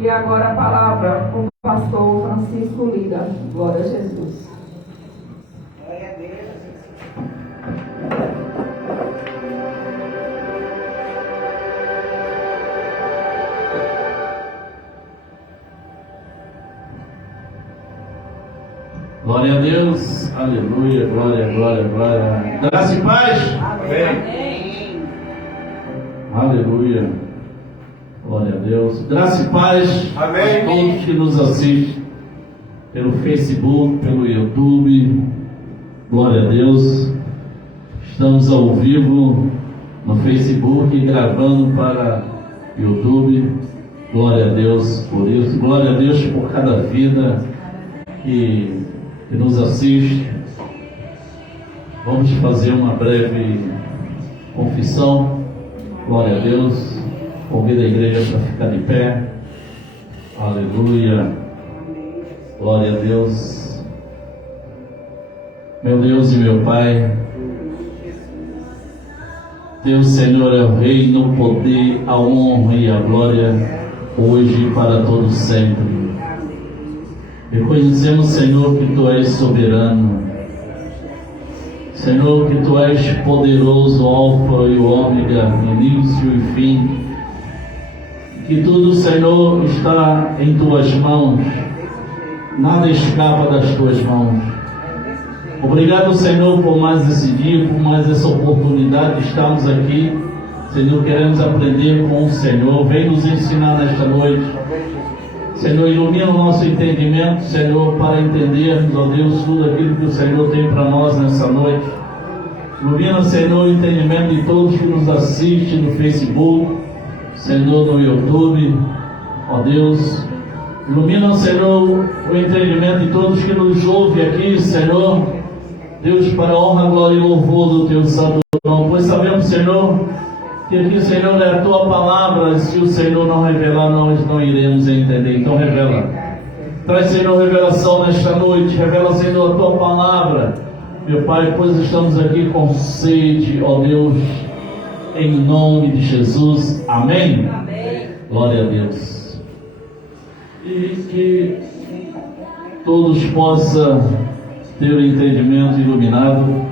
E agora a palavra com o pastor Francisco Lira. Glória a Jesus. Glória a Deus. Glória a Deus, aleluia, glória, glória, glória. Graça e paz. Amém. Aleluia, glória a Deus. Graça e paz. Amém. A todos que nos assistem pelo Facebook, pelo YouTube. Glória a Deus. Estamos ao vivo no Facebook, gravando para YouTube. Glória a Deus por isso. Glória a Deus por cada vida que nos assiste. Vamos fazer uma breve confissão. Glória a Deus. Convido a igreja para ficar de pé. Aleluia. Glória a Deus. Meu Deus e meu Pai, Teu Senhor é o Rei no poder, a honra e a glória, hoje e para todos sempre. Reconhecemos, Senhor, que Tu és soberano. Senhor, que Tu és poderoso, Alfa e Ômega, início e fim. Que tudo, Senhor, está em Tuas mãos. Nada escapa das Tuas mãos. Obrigado, Senhor, por mais esse dia, por mais essa oportunidade de estarmos aqui. Senhor, queremos aprender com o Senhor. Vem nos ensinar nesta noite. Senhor, ilumina o nosso entendimento, Senhor, para entendermos, ó Deus, tudo aquilo que o Senhor tem para nós nessa noite. Ilumina, Senhor, o entendimento de todos que nos assistem no Facebook, Senhor, no YouTube, ó Deus. Ilumina, Senhor, o entendimento de todos que nos ouvem aqui, Senhor. Deus, para a honra, glória e louvor do Teu santo nome. Pois sabemos, Senhor, que aqui, Senhor, é a Tua palavra. Se o Senhor não revelar, nós não iremos entender. Então revela. Traz, Senhor, revelação nesta noite. Revela, Senhor, a Tua palavra. Meu Pai, pois estamos aqui com sede, ó Deus, em nome de Jesus. Amém? Amém. Glória a Deus. E que todos possam ter o entendimento iluminado.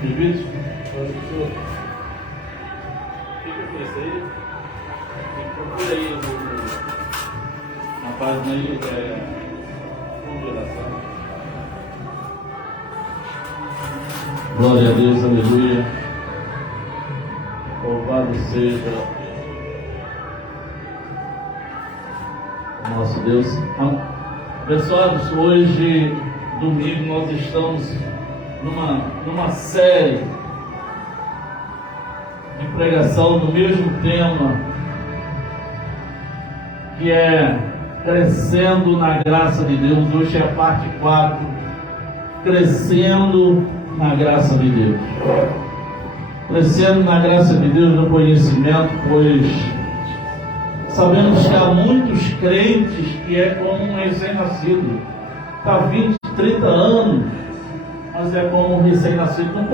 Presbítero, fica com isso aí. Procura aí na página aí, congelação. Glória a Deus, aleluia. Louvado seja o nosso Deus. Abençoados, hoje, domingo, nós estamos numa série de pregação do mesmo tema, que é Crescendo na Graça de Deus. Hoje é a parte 4, Crescendo na Graça de Deus. Crescendo na Graça de Deus no conhecimento, pois sabemos que há muitos crentes que é como um recém-nascido, está 20, 30 anos, mas é como um recém-nascido, não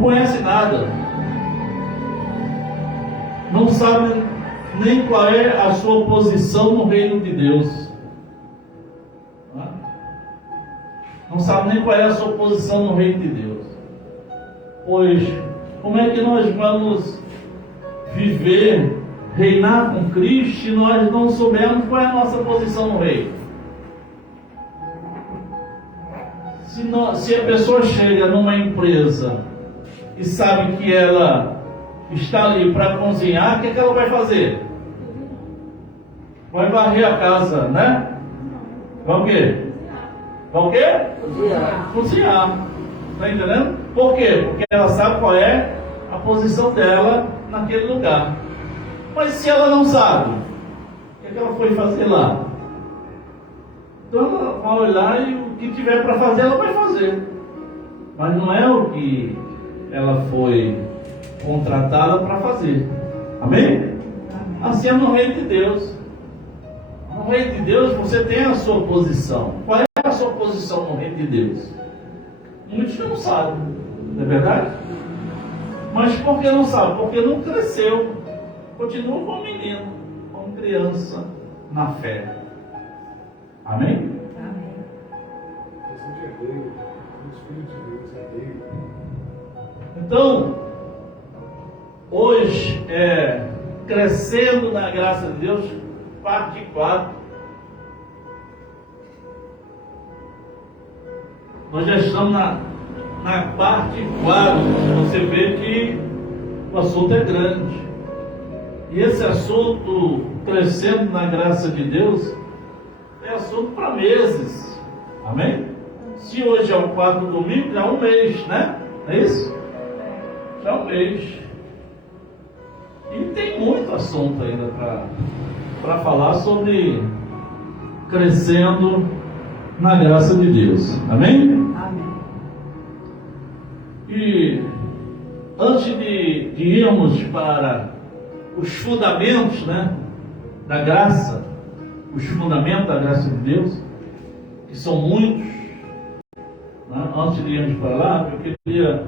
conhece nada, não sabe nem qual é a sua posição no reino de Deus, não sabe nem qual é a sua posição no reino de Deus. Pois como é que nós vamos viver, reinar com Cristo, se nós não soubermos qual é a nossa posição no reino? Se a pessoa chega numa empresa e sabe que ela está ali para cozinhar, o que ela vai fazer? Vai varrer a casa, né? Vai o quê? Vai o quê? Cozinhar. Está entendendo? Por quê? Porque ela sabe qual é a posição dela naquele lugar. Mas se ela não sabe, o que ela foi fazer lá? Então ela vai olhar e o que tiver para fazer, ela vai fazer. Mas não é o que ela foi contratada para fazer. Amém? Assim é no reino de Deus. No reino de Deus você tem a sua posição. Qual é a sua posição no reino de Deus? Muitos não sabem, não é verdade? Mas por que não sabe? Porque não cresceu. Continua como menino, como criança na fé. Amém? Então, hoje é Crescendo na Graça de Deus, parte 4. Nós já estamos na parte 4. Você vê que o assunto é grande. E esse assunto, Crescendo na Graça de Deus, é assunto para meses. Amém? Se hoje é o 4 domingo, já é um mês, né? Não é isso? Já é um mês. E tem muito assunto ainda para falar sobre crescendo na graça de Deus. Amém? Amém. E antes de irmos para os fundamentos, né, da graça, os fundamentos da graça de Deus, que são muitos, né? Antes de irmos para lá, eu queria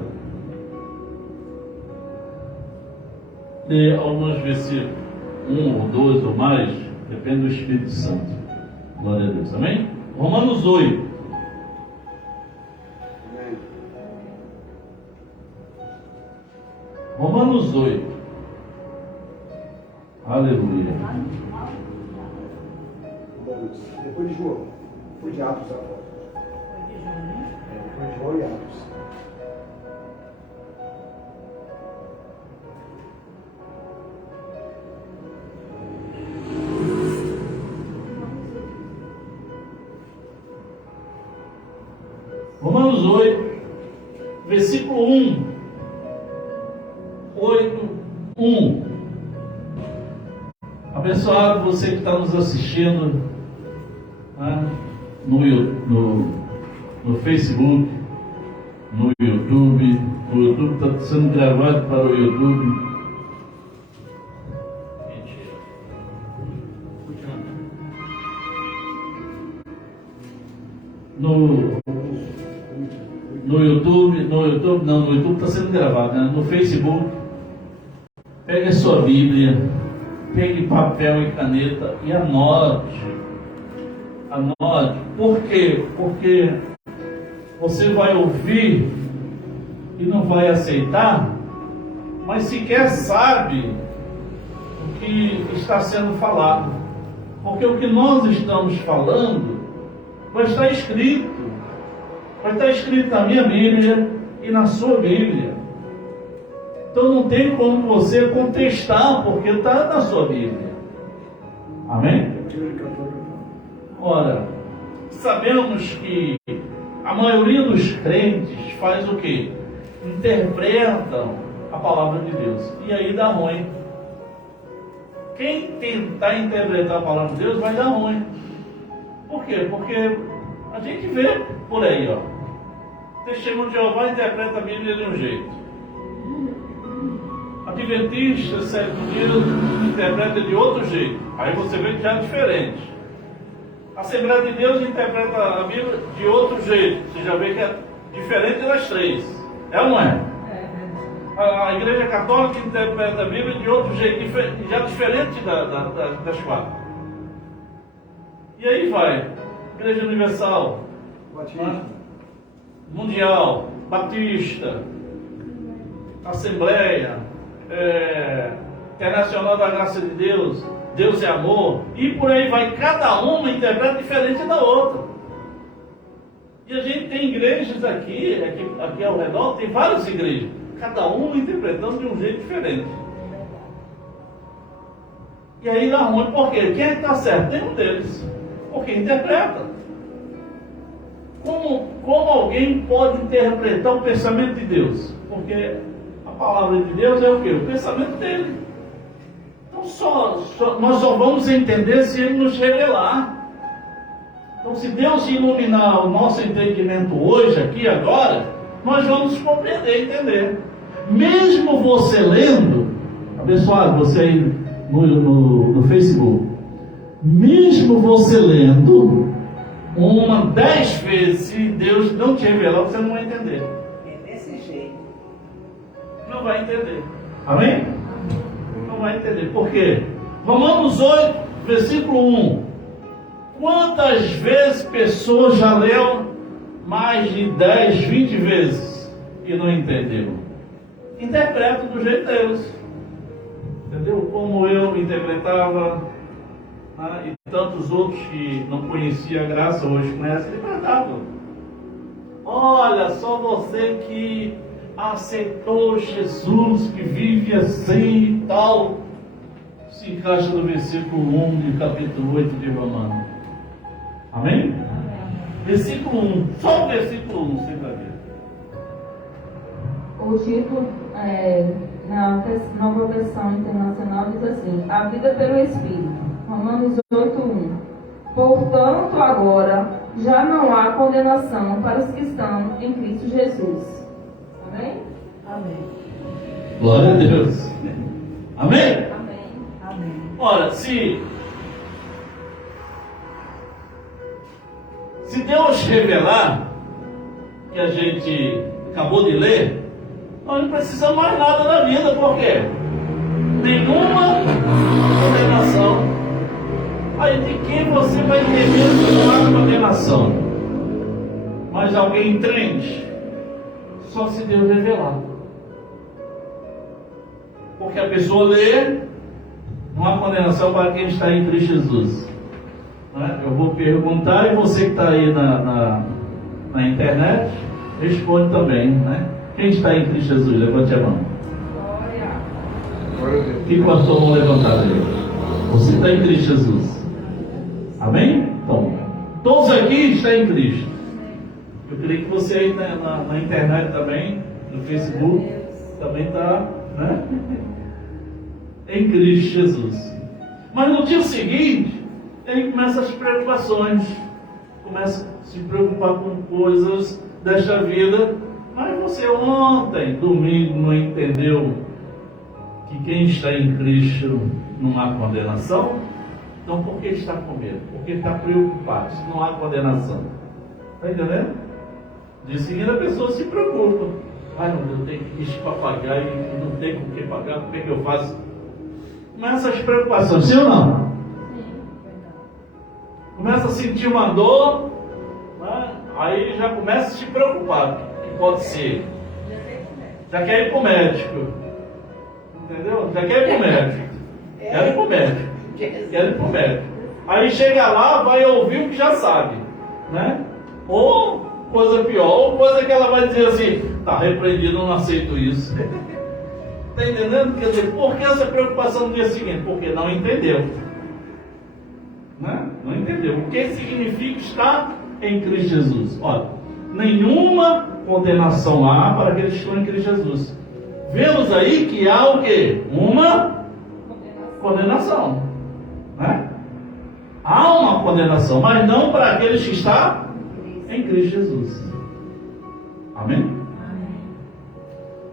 ler alguns versículos, 1 ou 2 ou mais, depende do Espírito Santo. Glória a Deus, amém? Romanos 8. Romanos 8. Aleluia. Depois de João. Depois de Atos Apóstolos. Depois de João e Atos. Romanos 8, versículo 1. 8, 1. Abençoado você que está nos assistindo, né, no Facebook, no YouTube. O YouTube está sendo gravado para o YouTube. No YouTube está sendo gravado, né? No Facebook. Pegue a sua Bíblia, pegue papel e caneta e anote. Anote. Por quê? Porque você vai ouvir e não vai aceitar, mas sequer sabe o que está sendo falado. Porque o que nós estamos falando vai estar escrito. Vai estar escrito na minha Bíblia e na sua Bíblia. Então não tem como você contestar, porque está na sua Bíblia. Amém? Ora, sabemos que a maioria dos crentes faz o quê? Interpretam a palavra de Deus. E aí dá ruim. Quem tentar interpretar a palavra de Deus vai dar ruim. Por quê? Porque a gente vê por aí, ó. Testemunho de Jeová interpreta a Bíblia de um jeito. Adventista, sétimo dia, interpreta de outro jeito. Aí você vê que já é diferente. A Assembleia de Deus interpreta a Bíblia de outro jeito. Você já vê que é diferente das três. É ou não é? A Igreja Católica interpreta a Bíblia de outro jeito, já diferente das quatro. E aí vai. Igreja Universal, Mundial, Batista, Assembleia, Internacional da Graça de Deus, Deus é Amor, e por aí vai. Cada uma interpreta diferente da outra. E a gente tem igrejas aqui ao redor, tem várias igrejas, cada uma interpretando de um jeito diferente. E aí dá ruim, por quê? Quem é que está certo? Nenhum deles. Porque interpreta. Como alguém pode interpretar o pensamento de Deus? Porque a palavra de Deus é o quê? O pensamento dele. Então nós só vamos entender se Ele nos revelar. Então se Deus iluminar o nosso entendimento hoje, aqui, agora, nós vamos compreender, entender. Mesmo você lendo, abençoado, você aí no Facebook, mesmo você lendo 10 vezes, se Deus não te revelar, você não vai entender. É desse jeito. não vai entender. Amém? Não vai entender. Por quê? Romanos 8, versículo 1. Quantas vezes pessoas já leram mais de 10, 20 vezes e não entenderam? Interpretam do jeito deles. Entendeu? Como eu interpretava, né? E tantos outros que não conheciam a graça hoje conhecem, interpretavam. Olha, só você que aceitou Jesus, que vive assim e tal, se encaixa no versículo 1 do capítulo 8 de Romanos. Amém? Amém. Versículo 1, só o versículo 1, você vai ver. O título, na nova versão internacional, diz assim: A vida pelo Espírito. Romanos 8:1. Portanto, agora já não há condenação para os que estão em Cristo Jesus. Amém? Amém. Glória a Deus. Amém? Amém. Amém. Ora, se Deus revelar que a gente acabou de ler, nós não precisamos mais nada da vida. Por quê? Nenhuma condenação. Aí de quem você vai entender que não há condenação? Mas alguém entende? Só se Deus revelar. Porque a pessoa lê, não há condenação para quem está em Cristo Jesus. Eu vou perguntar e você que está aí na internet, responde também, né? Quem está em Cristo Jesus? Levante a mão. Glória a Deus. Fique com a sua mão levantada aí. Você está em Cristo Jesus. Amém? Então, todos aqui estão em Cristo. Eu creio que você aí na internet também, no Facebook, também está, né? Em Cristo Jesus. Mas no dia seguinte, ele começa as preocupações, começa a se preocupar com coisas desta vida. Mas você ontem, domingo, não entendeu que quem está em Cristo não há condenação? Então por que está com medo? Por que está preocupado se não há condenação? Está entendendo? De seguida a pessoa se preocupa. Ai meu Deus, eu tenho isso para pagar e não tenho com o que pagar, como é que eu faço? Começa as preocupações, sim ou não? Começa a sentir uma dor, né? Aí já começa a se preocupar. O que pode ser? Já quer ir para o médico. Entendeu? Já quer ir para o médico. Quer ir para o médico. Quer ir para o médico. Aí chega lá, vai ouvir o que já sabe, né? Ou coisa pior, ou coisa que ela vai dizer assim: está repreendido, não aceito isso. Está entendendo? Quer dizer, por que essa preocupação no dia seguinte? Porque não entendeu. Né? Não entendeu. O que significa estar em Cristo Jesus? Olha, nenhuma condenação há para aqueles que estão em Cristo Jesus. Vemos aí que há o quê? Uma condenação. Né? Há uma condenação, mas não para aqueles que estão em Cristo Jesus. Amém?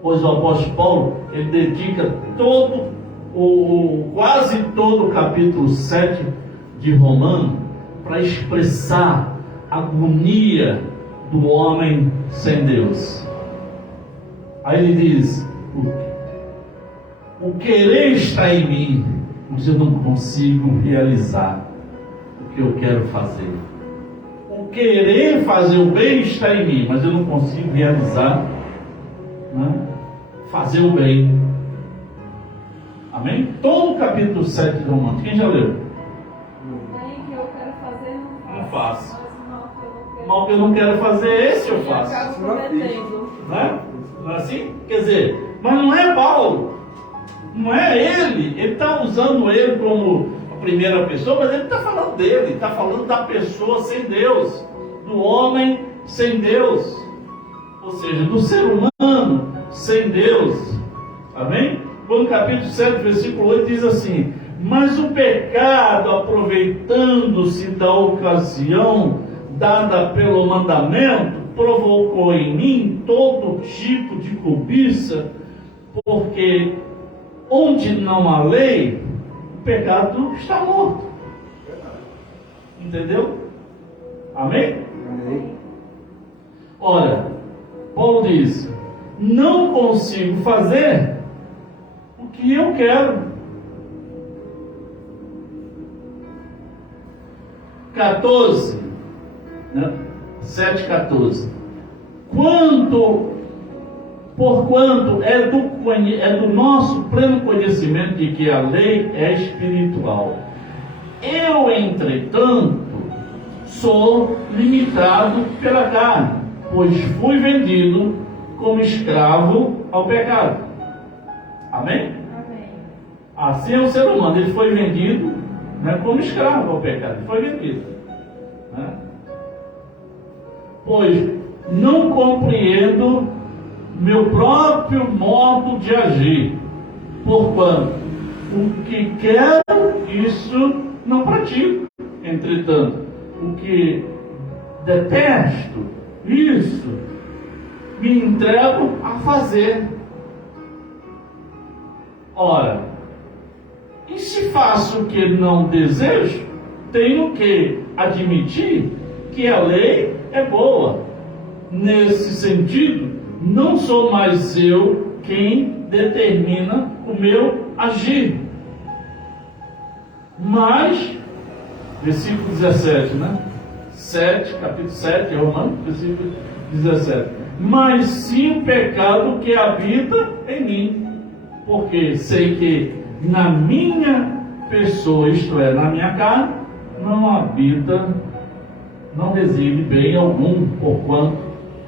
Pois o apóstolo Paulo, ele dedica quase todo o capítulo 7 de Romanos para expressar a agonia do homem sem Deus. Aí ele diz: o querer está em mim, mas eu não consigo realizar o que eu quero fazer. O querer fazer o bem está em mim, mas eu não consigo realizar, né? Fazer o bem. Amém? Todo o capítulo 7 de Romanos. Quem já leu? O que eu quero fazer, Não faço. O mal que eu não quero fazer, esse eu faço. Né? Não é assim? Quer dizer, mas não é Paulo. Não é ele. Ele está usando ele como a primeira pessoa, mas ele está falando dele. Está falando da pessoa sem Deus. Do homem sem Deus. Ou seja, do ser humano sem Deus. Amém? No capítulo 7, versículo 8 diz assim: mas o pecado, aproveitando-se da ocasião dada pelo mandamento, provocou em mim todo tipo de cobiça, porque onde não há lei, o pecado está morto. Entendeu? Amém? Amém. Ora, Paulo diz: não consigo fazer o que eu quero. 14, né? 7,14. Porquanto é do nosso pleno conhecimento de que a lei é espiritual. Eu, entretanto, sou limitado pela carne, pois fui vendido como escravo ao pecado. Amém? Amém. Assim é o ser humano, ele foi vendido, né, como escravo ao pecado, ele foi vendido, né? Pois não compreendo meu próprio modo de agir, porquanto o que quero, isso não pratico. Entretanto, o que detesto, isso me entrego a fazer. Ora, e se faço o que não desejo, tenho que admitir que a lei é boa. Nesse sentido, não sou mais eu quem determina o meu agir, mas, versículo 17, né? 7, capítulo 7, Romanos, versículo 17. Mas sim o pecado que habita em mim, porque sei que na minha pessoa, isto é, na minha carne, não reside bem algum, porquanto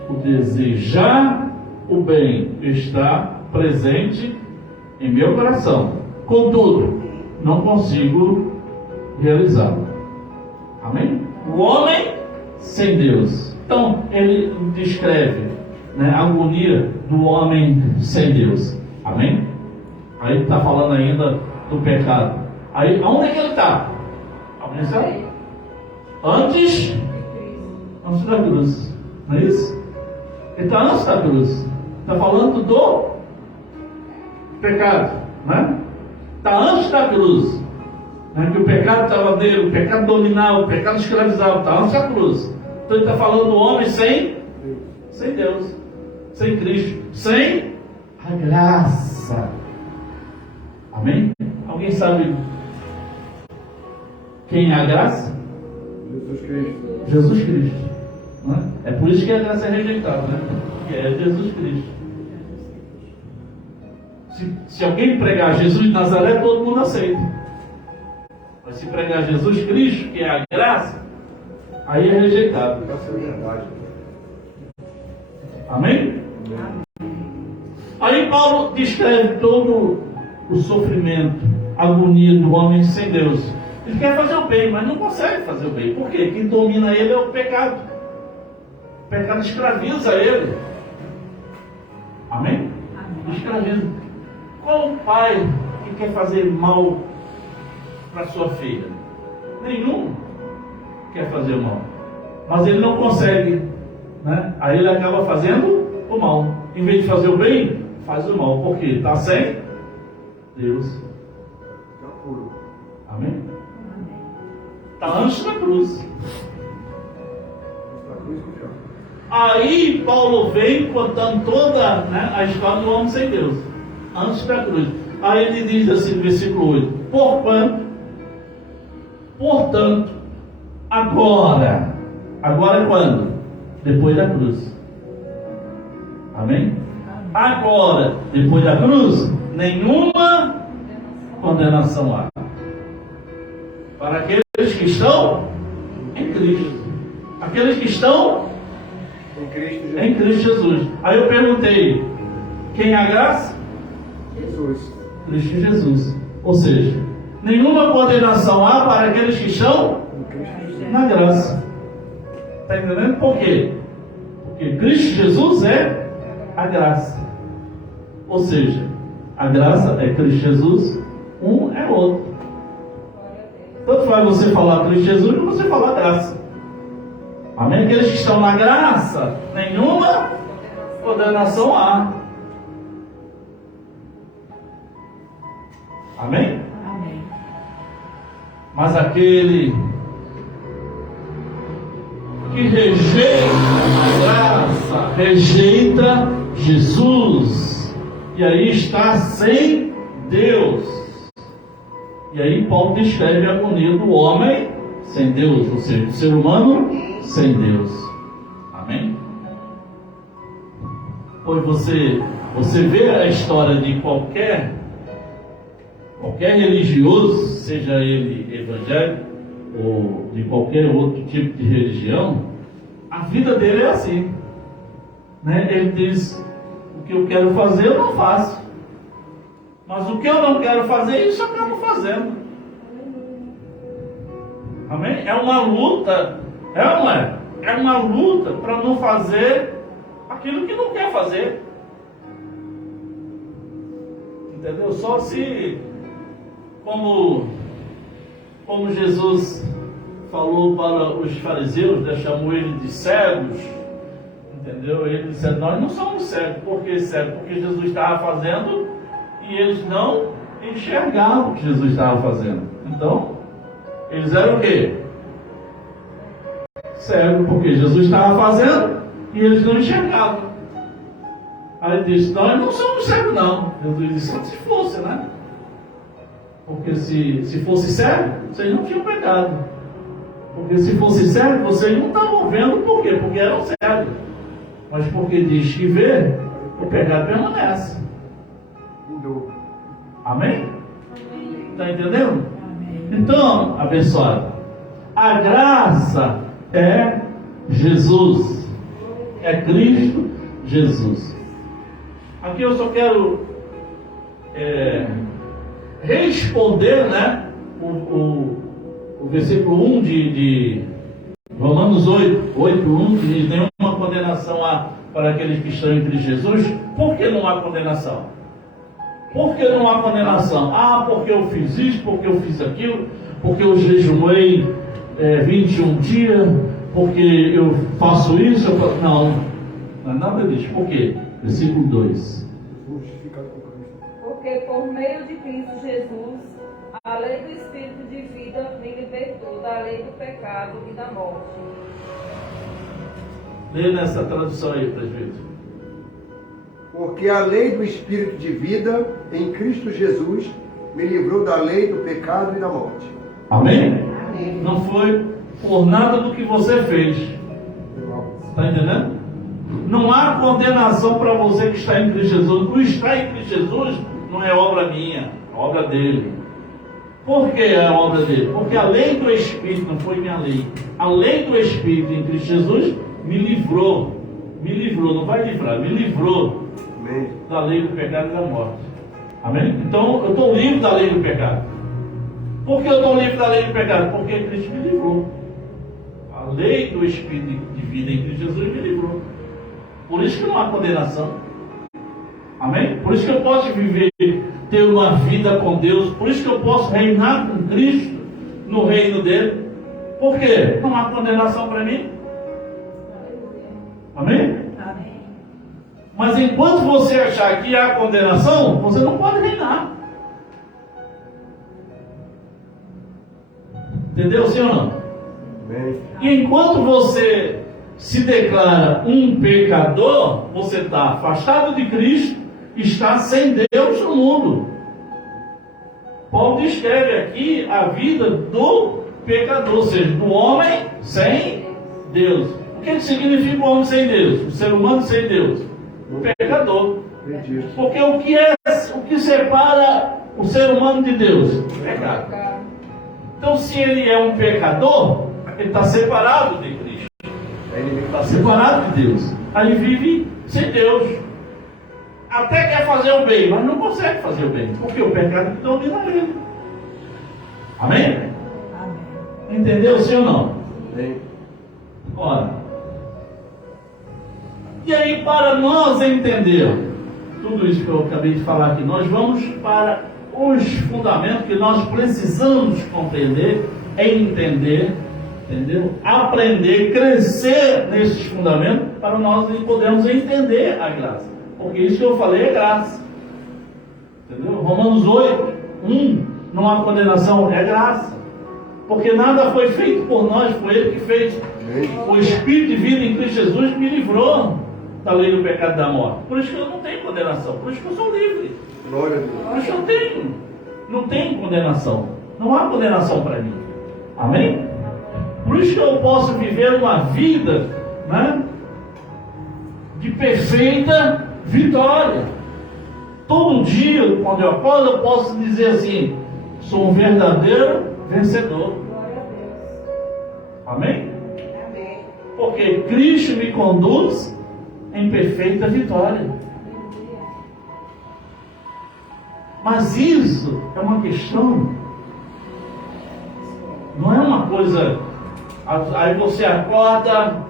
o desejar o bem está presente em meu coração. Contudo, não consigo realizá-lo. Amém? O homem sem Deus. Então, ele descreve, né, a agonia do homem sem Deus. Amém? Aí está falando ainda do pecado. Aí, aonde é que ele está? Alguém sabe? Antes da cruz. Não é isso? Ele está antes da cruz. Está falando do pecado, né? Está antes da cruz, né? Que o pecado estava nele, o pecado dominava, o pecado escravizava. Está antes da cruz. Então ele está falando do homem sem Deus, sem Cristo, sem a graça. Amém? Alguém sabe quem é a graça? Jesus Cristo. Jesus Cristo. Né? É por isso que a graça é rejeitada, né? Que é Jesus Cristo. Se alguém pregar Jesus de Nazaré, todo mundo aceita. Mas se pregar Jesus Cristo, que é a graça, aí é rejeitado. Graça é verdade. Amém? Aí Paulo descreve todo o sofrimento, a agonia do homem sem Deus. Ele quer fazer o bem, mas não consegue fazer o bem. Por quê? Quem domina ele é o pecado. O pecado escraviza ele. Amém? Escraviza. Qual o pai que quer fazer mal para sua filha? Nenhum quer fazer mal. Mas ele não consegue, né? Aí ele acaba fazendo o mal. Em vez de fazer o bem, faz o mal. Por quê? Está sem Deus. Está puro. Amém? Está antes da cruz. Na cruz do chão. Aí Paulo vem contando toda, né, a história do homem sem Deus, antes da cruz. Aí ele diz assim no versículo 8: portanto, agora é quando? Depois da cruz. Amém? Agora, depois da cruz, nenhuma condenação há para aqueles que estão em Cristo. Aqueles que estão em Cristo Jesus. Aí eu perguntei: quem é a graça? Jesus. Cristo Jesus. Ou seja, nenhuma condenação há para aqueles que estão Em Cristo Jesus. na graça. Está entendendo? Por quê? Porque Cristo Jesus é a graça. Ou seja, a graça é Cristo Jesus, um é outro. Tanto faz você falar Cristo Jesus como você falar graça. Amém? Aqueles que estão na graça, nenhuma condenação há. Amém? Amém. Mas aquele que rejeita a graça, rejeita Jesus, e aí está sem Deus. E aí Paulo descreve a agonia do homem sem Deus, ou seja, do ser humano sem Deus. Amém? Pois você vê a história de qualquer religioso, seja ele evangélico ou de qualquer outro tipo de religião, a vida dele é assim, né? Ele diz: o que eu quero fazer eu não faço, mas o que eu não quero fazer, isso eu acabo fazendo. Amém? É uma luta, é uma luta para não fazer aquilo que não quer fazer. Entendeu? Só se, como Jesus falou para os fariseus, né, chamou ele de cegos, entendeu? Ele disse: nós não somos cegos. Por que cegos? Porque Jesus estava fazendo e eles não enxergavam o que Jesus estava fazendo. Então, eles eram o quê? Cegos, porque Jesus estava fazendo e eles não enxergavam. Aí ele disse: nós não somos cegos não. Jesus disse: se fosse, né? Porque se fosse cego, vocês não tinham pecado. Porque se fosse cego, vocês não estavam vendo. Por quê? Porque eram cegos. Mas porque diz que vê, o pecado permanece. Amém? Está entendendo? Amém. Então, abençoado, a graça é Jesus, é Cristo Jesus. Aqui eu só quero responder, né, o versículo 1 de Romanos 8:1, que diz: nenhuma condenação há para aqueles que estão em Cristo Jesus. Por que não há condenação? Por que não há condenação? Porque eu fiz isso, porque eu fiz aquilo, porque eu jejuei 21 dias, porque eu faço isso, Não é nada disso. Por quê? Versículo 2. Porque por meio de Cristo Jesus, a lei do Espírito de vida me libertou da lei do pecado e da morte. Lê nessa tradução aí, presbítero. Porque a lei do Espírito de vida em Cristo Jesus me livrou da lei do pecado e da morte. Amém? Amém. Não foi por nada do que você fez. Está entendendo? Não há condenação para você que está em Cristo Jesus. O estar em Cristo Jesus não é obra minha, é obra dele. Por que é a obra dele? Porque a lei do Espírito, não foi minha lei, a lei do Espírito em Cristo Jesus me livrou, não vai livrar, me livrou. Amém. Da lei do pecado e da morte. Amém? Então eu estou livre da lei do pecado. Por que eu estou livre da lei do pecado? Porque Cristo me livrou. A lei do Espírito de vida em Cristo Jesus me livrou. Por isso que não há condenação. Amém? Por isso que eu posso viver, ter uma vida com Deus. Por isso que eu posso reinar com Cristo no reino dele. Por quê? Não há condenação para mim. Amém? Mas enquanto você achar que há condenação, você não pode reinar. Entendeu, sim ou não? Amém. E enquanto você se declara um pecador, você está afastado de Cristo, está sem Deus no mundo. Paulo descreve aqui a vida do pecador, ou seja, do homem sem Deus. O que significa o homem sem Deus? O ser humano sem Deus? O pecador. Porque o que separa o ser humano de Deus? O pecado. Então, se ele é um pecador, ele está separado de Cristo. Ele está separado de Deus. Aí vive sem Deus. Até quer fazer o bem, mas não consegue fazer o bem. Porque o pecado domina ele. Amém? Amém. Entendeu, sim ou não? Amém. Ora. E aí, para nós entender tudo isso que eu acabei de falar aqui, nós vamos para os fundamentos que nós precisamos compreender, entender, entendeu? Aprender, crescer nesses fundamentos para nós podermos entender a graça. Porque isso que eu falei é graça. Entendeu? Romanos 8:1, não há condenação, é graça. Porque nada foi feito por nós, foi Ele que fez. O Espírito de vida em Cristo Jesus me livrou. da lei do pecado e da morte. Por isso que eu não tenho condenação. Por isso que eu sou livre. Glória a Deus. Por isso que eu não tenho condenação. Não há condenação para mim. Amém? Por isso que eu posso viver uma vida, né, de perfeita vitória. Todo dia, quando eu acordo, eu posso dizer assim: sou um verdadeiro vencedor. Glória a Deus. Amém? Amém. Porque Cristo me conduz em perfeita vitória. Mas isso é uma questão, não é uma coisa. Aí você acorda,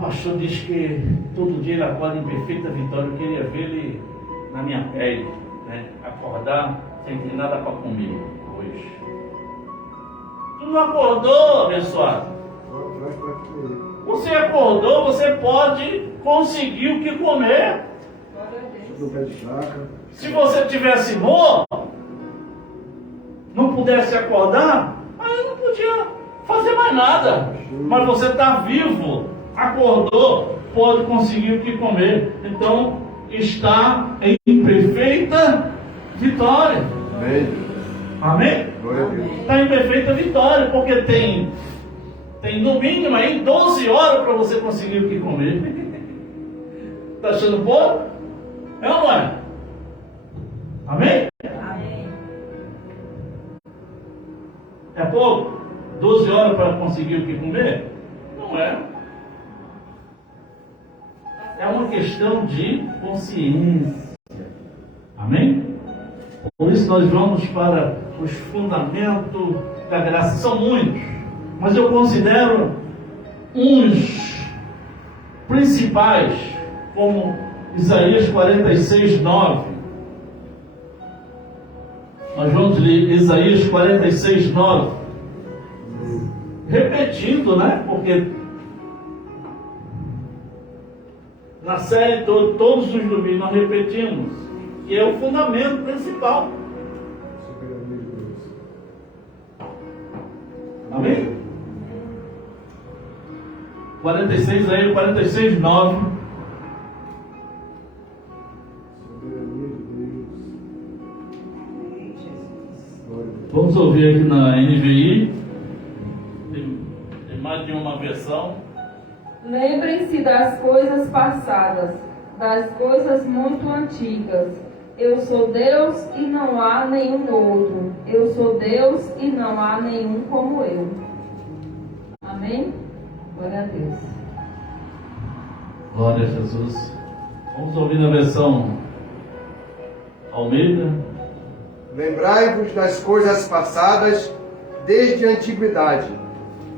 pastor diz que todo dia ele acorda em perfeita vitória. Eu queria ver ele na minha pele, né? Acordar sem ter nada para comer hoje. Tu não acordou, abençoado? Você acordou, você pode conseguir o que comer. Se você tivesse morto, não pudesse acordar, aí não podia fazer mais nada. Mas você está vivo, acordou, pode conseguir o que comer. Então está em perfeita vitória. Amém? Está em perfeita vitória, porque tem no mínimo aí 12 horas para você conseguir o que comer. Está achando pouco? É ou não é? Amém? Amém. É pouco? 12 horas para conseguir o que comer? Não é. É uma questão de consciência. Amém? Por isso nós vamos para os fundamentos da graça. São muitos, mas eu considero uns principais, como Isaías 46, 9. Nós vamos ler Isaías 46, 9. Repetindo, né? Porque na série todos os domingos nós repetimos, que é o fundamento principal. Amém? 46, aí 46, 9. Vamos ouvir aqui na NVI. Tem mais de uma versão. Lembrem-se das coisas passadas, das coisas muito antigas. Eu sou Deus e não há nenhum outro. Eu sou Deus e não há nenhum como eu. Amém? Glória a Deus. Glória a Jesus. Vamos ouvir na versão Almeida. Lembrai-vos das coisas passadas desde a antiguidade,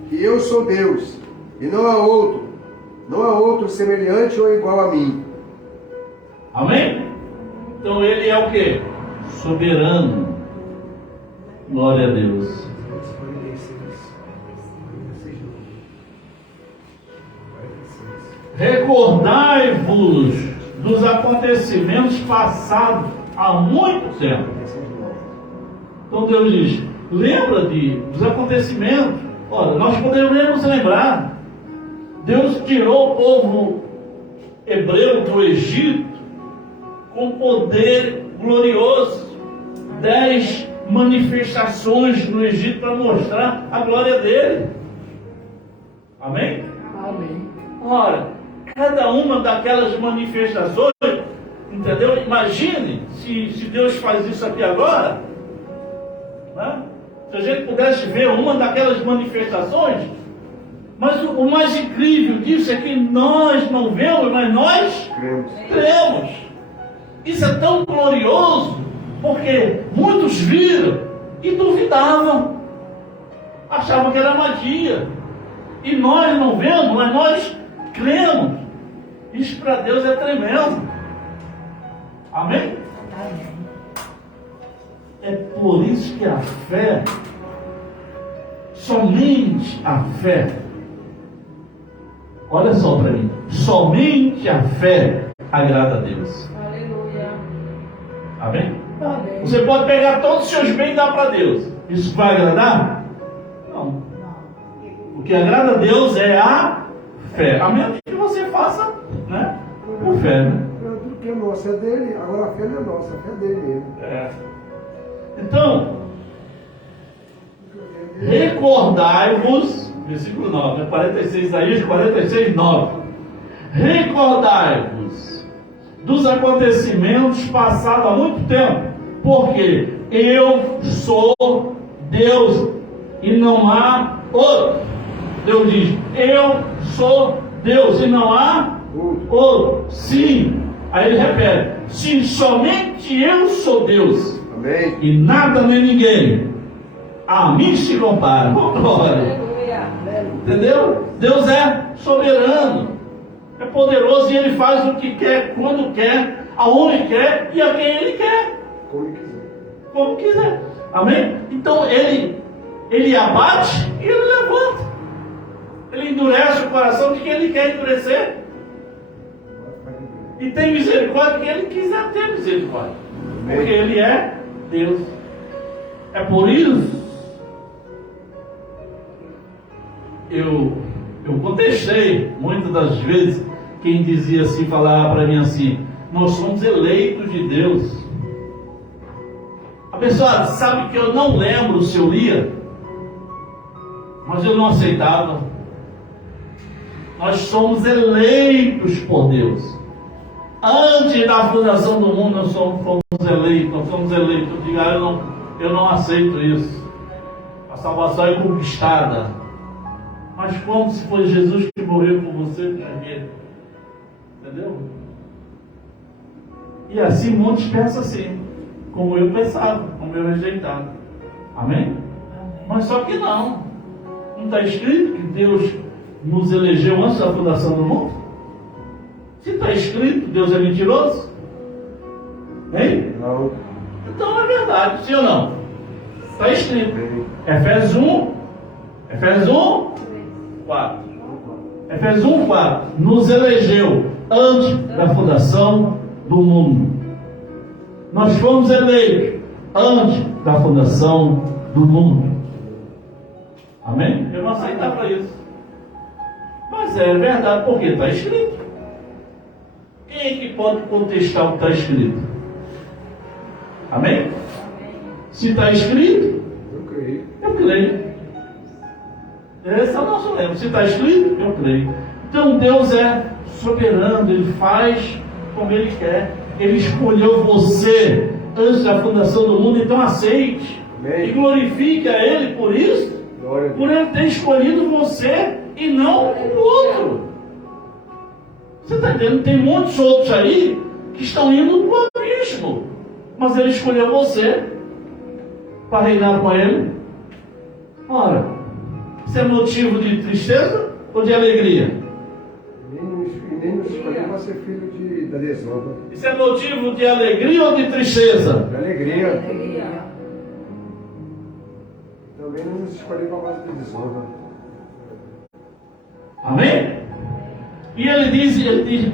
que eu sou Deus, e não há outro semelhante ou igual a mim. Amém? Então ele é o que? Soberano. Glória a Deus. Recordai-vos dos acontecimentos passados há muito tempo. Então Deus diz: lembra dos acontecimentos. Olha, nós podemos lembrar. Deus tirou o povo hebreu do Egito com poder glorioso. 10 manifestações no Egito para mostrar a glória dele. Amém? Amém. Ora, cada uma daquelas manifestações, entendeu? Imagine se Deus faz isso aqui agora, né? Se a gente pudesse ver uma daquelas manifestações. Mas o mais incrível disso é que nós não vemos, mas nós cremos. Isso é tão glorioso, porque muitos viram e duvidavam, achavam que era magia. E nós não vemos, mas nós cremos. Isso para Deus é tremendo. Amém? É por isso que a fé, somente a fé, olha só para mim, somente a fé agrada a Deus. Aleluia. Amém? Amém. Você pode pegar todos os seus bens e dar para Deus. Isso vai agradar? Não. O que agrada a Deus é a fé. A menos que você faça, né? Por fé, né? Tudo que é nosso é dele, agora a fé não é nossa, a fé é dele mesmo. Então, recordai-vos, versículo 9, 46, Isaías 46, 9. Recordai-vos dos acontecimentos passados há muito tempo, porque eu sou Deus e não há outro. Deus diz, eu sou Deus e não há outro. Sim, aí ele repete, sim, somente eu sou Deus. Amém. E nada nem ninguém a mim se compara. Glória. Entendeu? Deus é soberano, é poderoso e Ele faz o que quer, quando quer, aonde quer e a quem Ele quer. Como ele quiser. Como quiser. Amém? Então Ele abate e Ele levanta. Ele endurece o coração de quem Ele quer endurecer. E tem misericórdia de quem Ele quiser ter misericórdia. Porque Ele é Deus. É por isso eu contestei muitas das vezes quem dizia assim, falava para mim assim, nós somos eleitos de Deus. A pessoa sabe que eu não lembro se eu lia, mas eu não aceitava. Nós somos eleitos por Deus. Antes da fundação do mundo nós fomos eleitos, Eu digo, eu não aceito isso. A salvação é conquistada. Mas como se foi Jesus que morreu por você, entendeu? E assim muitos pensam assim, como eu pensava, como eu rejeitava. Amém? Mas só que não está escrito que Deus nos elegeu antes da fundação do mundo? Se está escrito, Deus é mentiroso? Hein? Não. Então é verdade, sim ou não? Está escrito. Efésios 1, 4. Efésios 1, 4. Nos elegeu antes da fundação do mundo. Nós fomos eleitos antes da fundação do mundo. Amém? Eu não aceitava isso. Mas é verdade, porque está escrito. Quem é que pode contestar o que está escrito? Amém? Se está escrito, eu creio. Esse é o nosso lema. Se está escrito, eu creio. Então Deus é soberano, Ele faz como Ele quer. Ele escolheu você antes da fundação do mundo, então aceite. Amém. E glorifique a Ele por isso, por Ele ter escolhido você e não o outro. Você está entendendo? Tem muitos outros aí que estão indo para o abismo, mas Ele escolheu você para reinar com Ele. Ora, isso é motivo de tristeza ou de alegria? Nem nos escolheu para ser filho da desonra. Isso é motivo de alegria ou de tristeza? De alegria. Também não nos escolheu para base de desonra. Amém? E ele diz,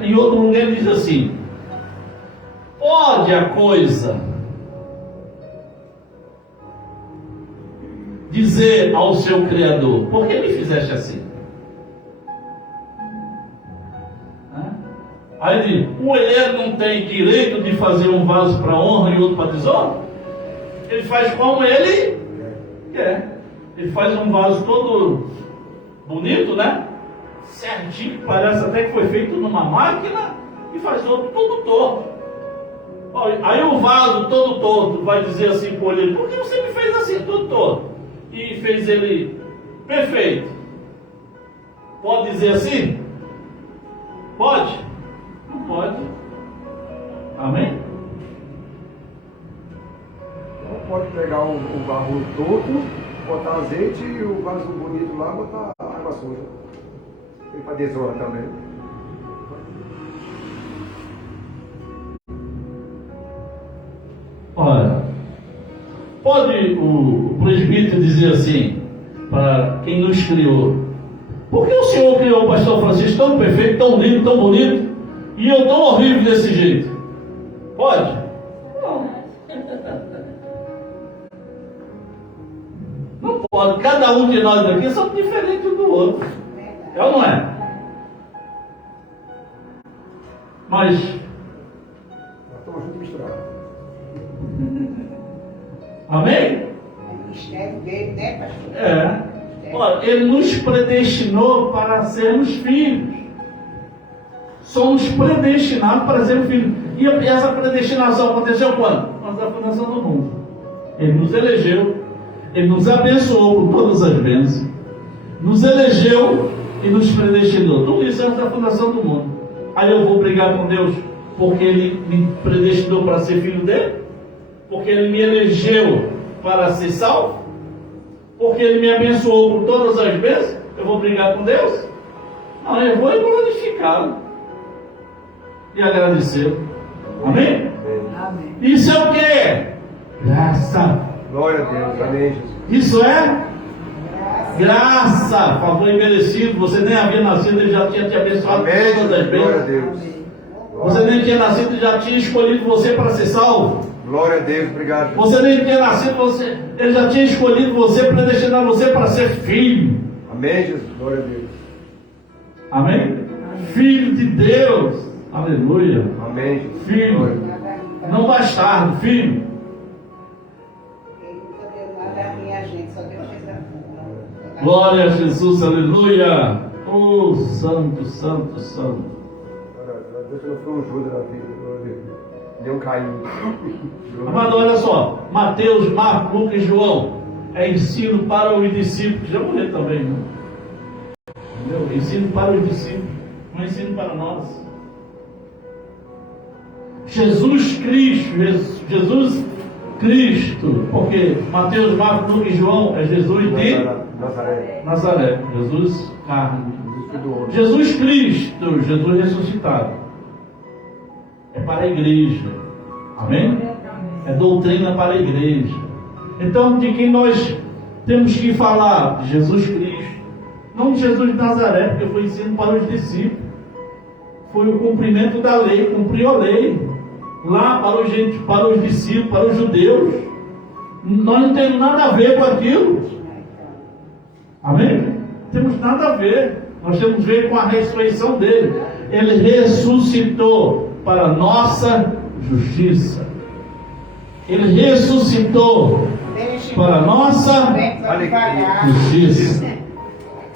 em outro lugar, ele diz assim: pode a coisa dizer ao seu Criador, por que me fizeste assim? Aí ele diz, o olheiro não tem direito de fazer um vaso para honra e outro para desonra? Ele faz como ele quer. Ele faz um vaso todo bonito, né? Certinho, parece até que foi feito numa máquina, e faz outro todo torto. Aí o vaso todo torto vai dizer assim para o olheiro, por que você me fez assim todo torto? E fez ele perfeito. Pode dizer assim? Pode? Não pode. Amém? Não pode pegar o barro torto, botar azeite e o vaso bonito lá, botar água suja. E para desonra também. Olha, pode o presbítero dizer assim, para quem nos criou, por que o Senhor criou o pastor Francisco tão perfeito, tão lindo, tão bonito, e eu tão horrível desse jeito? Pode? Não pode. Cada um de nós aqui somos diferentes um do outro. É ou não é? Mas, Estamos juntos misturados. amém? O mistério dele, né, pastor? É. Olha, ele nos predestinou para sermos filhos. Somos predestinados para sermos filhos. E essa predestinação aconteceu quando? Antes da fundação do mundo. Ele nos elegeu, ele nos abençoou com todas as bênçãos, nos elegeu e nos predestinou. Tudo isso antes da fundação do mundo. Aí eu vou brigar com Deus porque Ele me predestinou para ser filho dele? Porque Ele me elegeu para ser salvo? Porque Ele me abençoou com todas as bênçãos? Eu vou brigar com Deus? Não, eu vou glorificá-lo e agradecê-lo. Amém? Amém. Isso é o que? Graça. Glória a Deus. Amém, Jesus. Isso é graça, favor imerecido. Você nem havia nascido, Ele já tinha te abençoado com Amém, todas as Jesus. Glória a bênçãos. Deus. Você nem tinha nascido e já tinha escolhido você para ser salvo. Glória a Deus. Obrigado, Jesus. Você nem tinha nascido, Ele já tinha escolhido você, predestinado você para ser filho. Amém, Jesus. Glória a Deus. Amém? Filho de Deus. Aleluia. Amém, Jesus. Filho. Glória. Não bastardo, filho. Ele nunca deu nada a minha gente, só deu coisa. Glória a Jesus, aleluia. Oh, santo, santo, santo. Glória a Deus que não foi um Judas na vida. Glória a Deus. Nem um Caim. Amado, olha só. Mateus, Marcos, Lucas e João. É ensino para os discípulos. Já morreu também, né? Entendeu? Ensino para os discípulos. Não é ensino para nós. Jesus Cristo, porque Mateus, Marcos, Lucas e João é Jesus de Nazaré. Nazaré, Jesus carne. Jesus do homem. Jesus Cristo, Jesus ressuscitado, é para a igreja, amém? É doutrina para a igreja. Então, de quem nós temos que falar? De Jesus Cristo, não de Jesus de Nazaré, porque foi ensino para os discípulos, foi o cumprimento da lei, cumpriu a lei. Lá para os discípulos, para os judeus, nós não temos nada a ver com aquilo. Amém? Não temos nada a ver. Nós temos a ver com a ressurreição dele. Ele ressuscitou para a nossa justiça. Ele ressuscitou para a nossa justiça.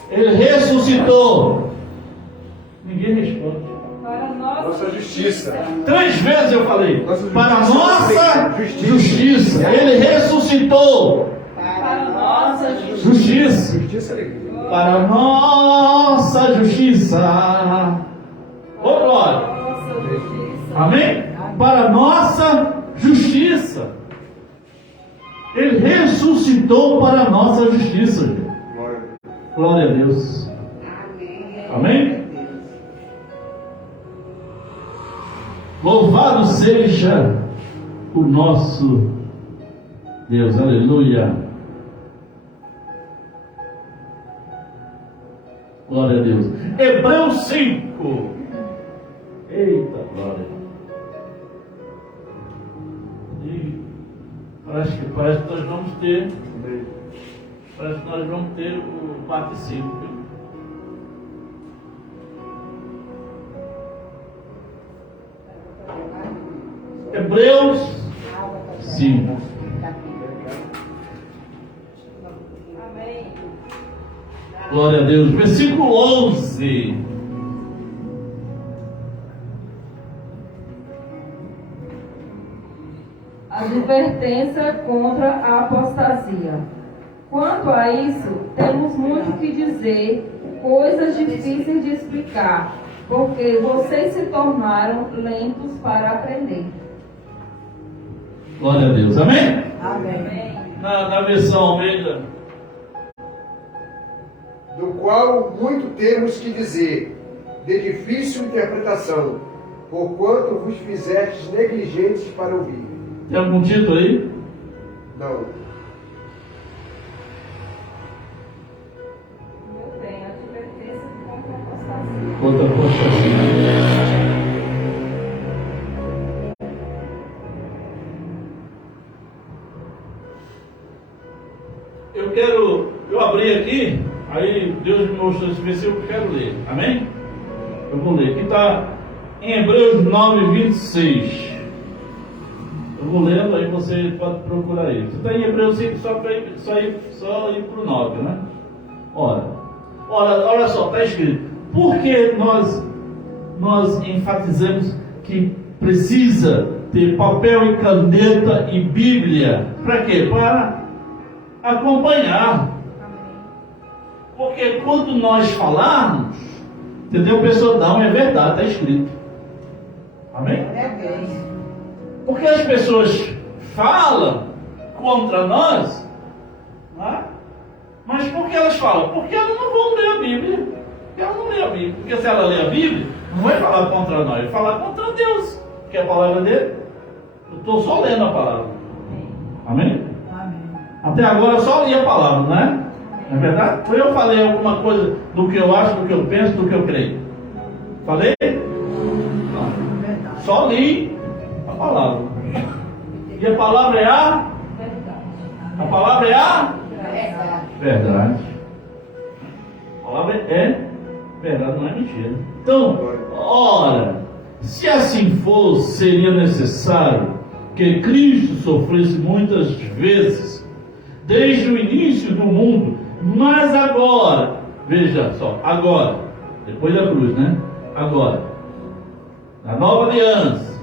Ele ressuscitou. Ninguém responde. Para Nossa justiça. 3 vezes eu falei. Nossa para a nossa justiça. justiça. Ele ressuscitou. para nossa justiça. Justiça. Justiça e alegria. Para a nossa justiça. Ô glória. Nossa justiça. Amém? Para a nossa justiça. Ele ressuscitou para a nossa justiça. Glória a Deus. Glória a Deus. Amém? Louvado seja o nosso Deus. Aleluia. Glória a Deus. Hebreus 5. Eita glória. E parece que nós vamos ter. Parece que nós vamos ter o particípio. Hebreus 5. Amém. Glória a Deus. Versículo 11. Advertência contra a apostasia. Quanto a isso, temos muito que dizer, coisas difíceis de explicar, porque vocês se tornaram lentos para aprender. Glória a Deus. Amém? Amém. Na versão Almeida. Do qual muito temos que dizer, de difícil interpretação, porquanto vos fizestes negligentes para ouvir. Tem algum título aí? Não. Eu tenho advertência contra a apostasia. Outra apostasia. Eu abri aqui, aí Deus me mostrou esse versículo que eu quero ler. Amém? Eu vou ler. Aqui está em Hebreus 9:26. Eu vou lendo, aí você pode procurar aí. Você está em Hebreus 5, só ir para o 9, né? Olha só, está escrito. Por que nós enfatizamos que precisa ter papel e caneta e Bíblia? Para quê? Para acompanhar. Porque quando nós falarmos, entendeu? A pessoa não, é verdade, está escrito. Amém? Porque as pessoas falam contra nós, né? Mas por que elas falam? Porque elas não vão ler a Bíblia. Porque ela não lê a Bíblia. Porque se ela lê a Bíblia, não vai falar contra nós, vai falar contra Deus. Porque a palavra dele, eu estou só lendo a palavra. Amém? Amém? Até agora eu só li a palavra, não é? Não é verdade? Ou eu falei alguma coisa do que eu acho, do que eu penso, do que eu creio? Falei? Não. Só li a palavra. E a palavra é a? A palavra é a? Verdade. A palavra é verdade, não é mentira. Então, ora, se assim fosse, seria necessário que Cristo sofresse muitas vezes, desde o início do mundo, mas agora, veja só, agora, depois da cruz, né? Agora, na nova aliança,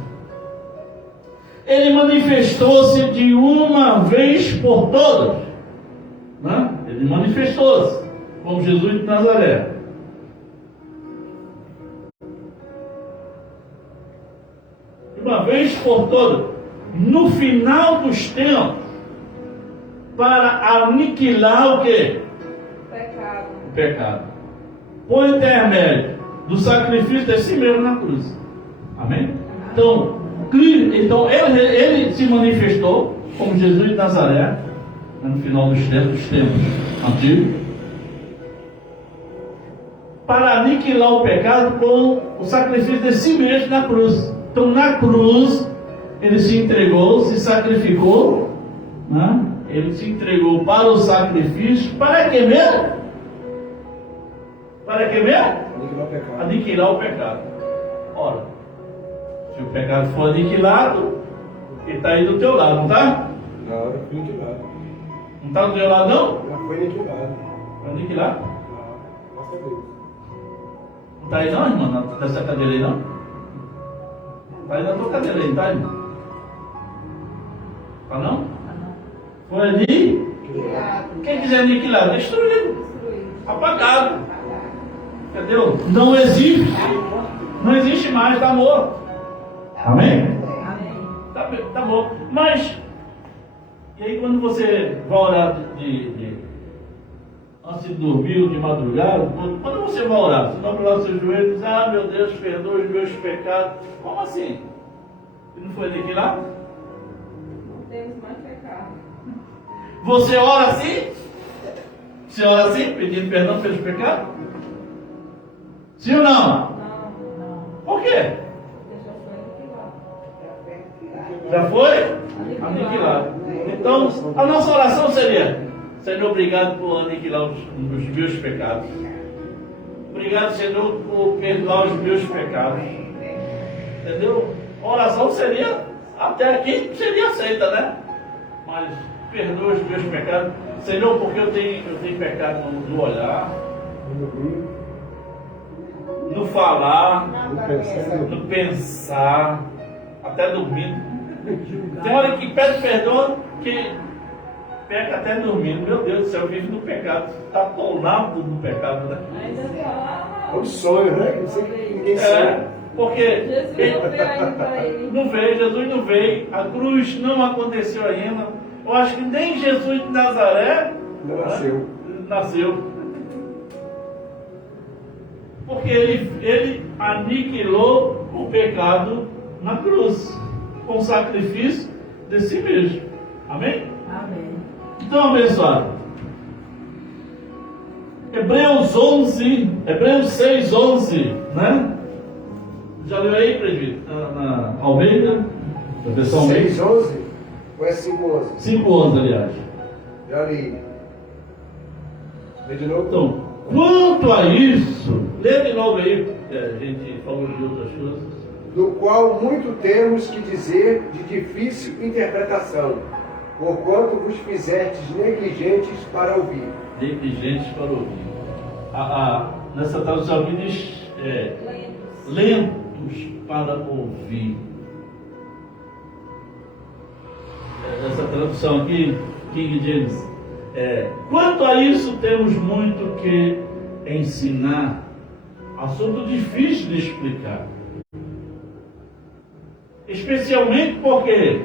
ele manifestou-se de uma vez por todas, né? Ele manifestou-se como Jesus de Nazaré. De uma vez por todas, no final dos tempos, para aniquilar o quê? O pecado. Por intermédio do sacrifício de si mesmo na cruz. Amém? Então ele se manifestou como Jesus de Nazaré, no final dos tempos antigos, para aniquilar o pecado com o sacrifício de si mesmo na cruz. Então na cruz ele se entregou, se sacrificou, né? Ele se entregou para o sacrifício. Para que mesmo? Para que mesmo? Aniquilar o pecado. Ora, se o pecado for aniquilado, ele está aí do teu lado, não está? Não, já foi aniquilado. Não está do teu lado, não? Já foi aniquilado. Foi aniquilado? Não, graças a Deus. Não está aí não, irmão? Nessa cadeira aí, não? Está aí na tua cadeira aí, tá, irmão? Está não? Foi ali? Quem quiser aniquilar, destruído. Apagado. Entendeu? Não existe. Não existe mais, está morto. Amém? Tá morto. Mas, e aí quando você vai orar antes de dormir ou de madrugada, quando você vai orar, você vai orar os seus joelhos e diz, ah, meu Deus, perdoa os meus pecados. Como assim? E não foi aniquilado? Não temos mais pecado. Você ora assim? Você ora assim, pedindo perdão pelos pecados? Sim ou não? Não. Por quê? Já foi aniquilado. Então, a nossa oração seria: Senhor, obrigado por aniquilar os meus pecados. Obrigado, Senhor, por perdoar os meus pecados. Entendeu? A oração seria, até aqui, seria aceita, né? Mas perdoa os meus pecados. Senhor, porque eu tenho pecado no olhar, no falar, no pensar, até dormindo. Tem hora que pede perdão que peca até dormindo. Meu Deus do céu, vive no pecado. Está atolado no pecado, né? É um sonho, né? Não sei que ninguém sabe. Porque Jesus não veio ainda para ele. não veio, Jesus não veio, a cruz não aconteceu ainda. Eu acho que nem Jesus de Nazaré nasceu. Porque ele aniquilou o pecado na cruz, com o sacrifício de si mesmo. Amém? Amém. Então, abençoado. Hebreus 6:11, né? Já leu aí, presbítero? Na Almeida? Na versão Almeida? 6:11 ou é 5:11? 5:11, aliás. Já li. Lê de novo? Então, quanto a isso, lê de novo aí, a gente falou de outras coisas. do qual muito temos que dizer de difícil interpretação, porquanto vos fizestes negligentes para ouvir. Negligentes para ouvir. Nessa tradução aqui diz lentos para ouvir. Essa tradução aqui, King James, quanto a isso temos muito que ensinar, assunto difícil de explicar, especialmente porque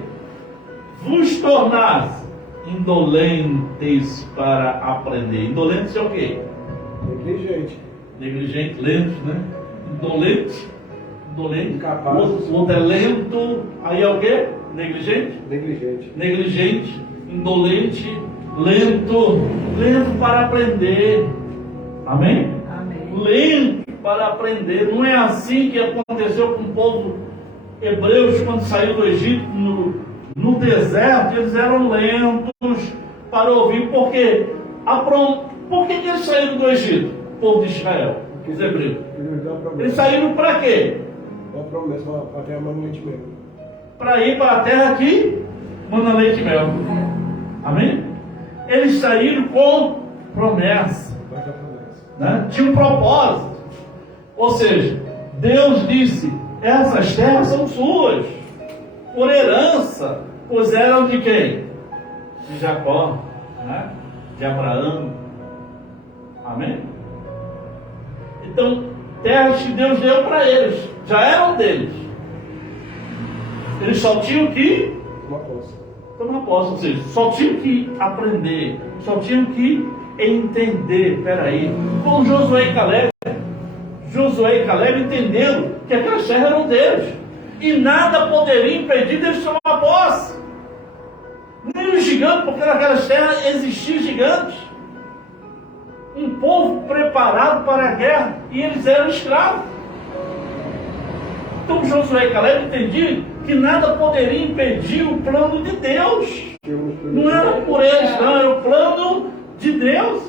vos tornasse indolentes para aprender. Indolentes é o quê? Negligente. Negligente, lentos, né? Indolente, Incapaz. o outro é lento, aí é o quê? Negligente? Negligente, indolente, lento para aprender. Amém? Amém. Lento para aprender. Não é assim que aconteceu com o povo hebreus quando saiu do Egito no deserto. Eles eram lentos para ouvir. Por quê? Por que eles saíram do Egito? O povo de Israel, os hebreus. Eles saíram para quê? Uma promessa para a terra manumente mesmo. Para ir para a terra que manda leite e mel. Amém? Eles saíram com promessa, né? Tinha um propósito. Ou seja, Deus disse: essas terras são suas, por herança, pois eram de quem? De Jacó, né? De Abraão. Amém? Então, terras que Deus deu para eles, já eram deles. Eles só tinham que tomar posse, ou seja, só tinham que aprender, só tinham que entender. Peraí, como Josué e Caleb entenderam que aquelas terras eram deles e nada poderia impedir deles de tomar posse, nem os gigantes, porque naquelas terras existiam gigantes, um povo preparado para a guerra, e eles eram escravos. Então Josué e Caleb entendiam que nada poderia impedir o plano de Deus. Não era por eles, não, era o plano de Deus.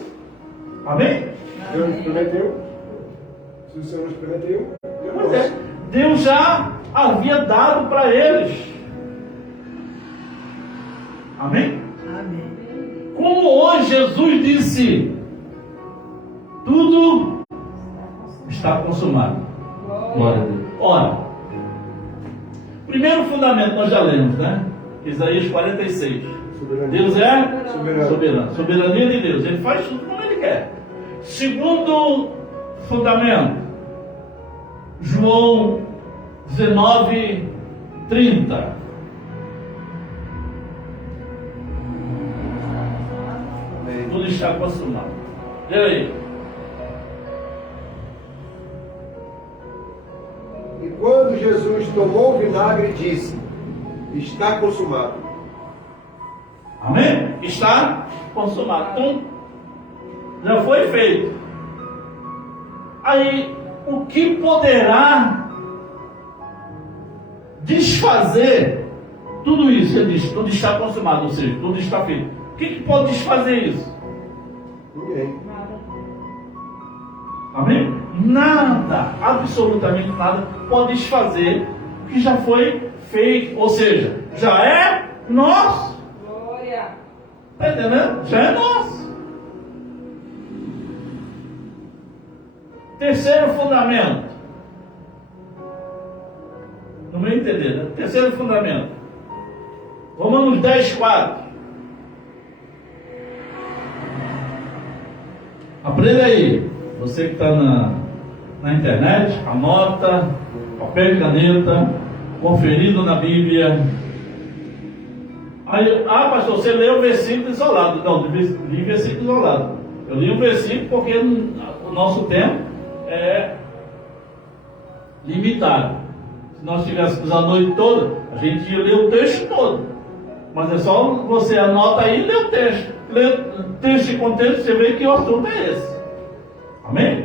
Amém? Deus nos prometeu. Se o Senhor nos prometeu, Pois é, Deus já havia dado para eles. Amém? Amém. Como hoje Jesus disse: tudo está consumado. Glória a Deus. Ora, primeiro fundamento nós já lemos, né? Isaías 46. soberania. Deus é Soberano. soberano. Soberania de Deus. Ele faz tudo como Ele quer. Segundo fundamento, João 19:30. Tudo está consumado. E aí? E quando Jesus tomou o vinagre, disse: está consumado. Amém? Está consumado. Então, já foi feito. Aí, o que poderá desfazer tudo isso? Ele diz: tudo está consumado, ou seja, tudo está feito. O que pode desfazer isso? Ninguém. Amém? Nada, absolutamente nada, pode desfazer o que já foi feito. Ou seja, já é nosso. Glória. Está entendendo? Já é nosso. Terceiro fundamento. No meu entender, né? Terceiro fundamento. Romanos 10:4. Aprenda aí. Você que está na internet, anota, papel e caneta, conferindo na Bíblia. Aí, pastor, você leu o versículo isolado. Não, li versículo isolado. Eu li o versículo porque o nosso tempo é limitado. Se nós tivéssemos a noite toda, a gente ia ler o texto todo. Mas é só você anota aí e lê o texto. Lê o texto e contexto, você vê que o assunto é esse. Amém?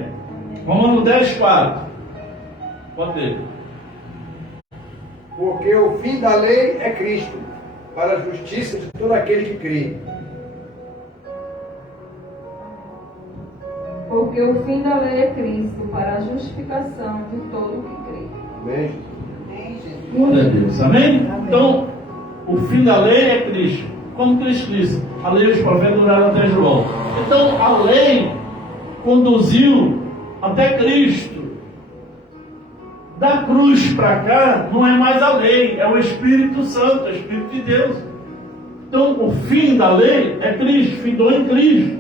Romanos 10:4. Pode ler. Porque o fim da lei é Cristo, para a justiça de todo aquele que crê. Porque o fim da lei é Cristo, para a justificação de todo o que crê. Amém? Glória a Deus, amém? Então, o fim da lei é Cristo. Como Cristo disse, a lei e os profetas duraram até João. Então, a lei conduziu até Cristo. Da cruz para cá, não é mais a lei, é o Espírito Santo, é o Espírito de Deus. Então, o fim da lei é Cristo, findou em Cristo.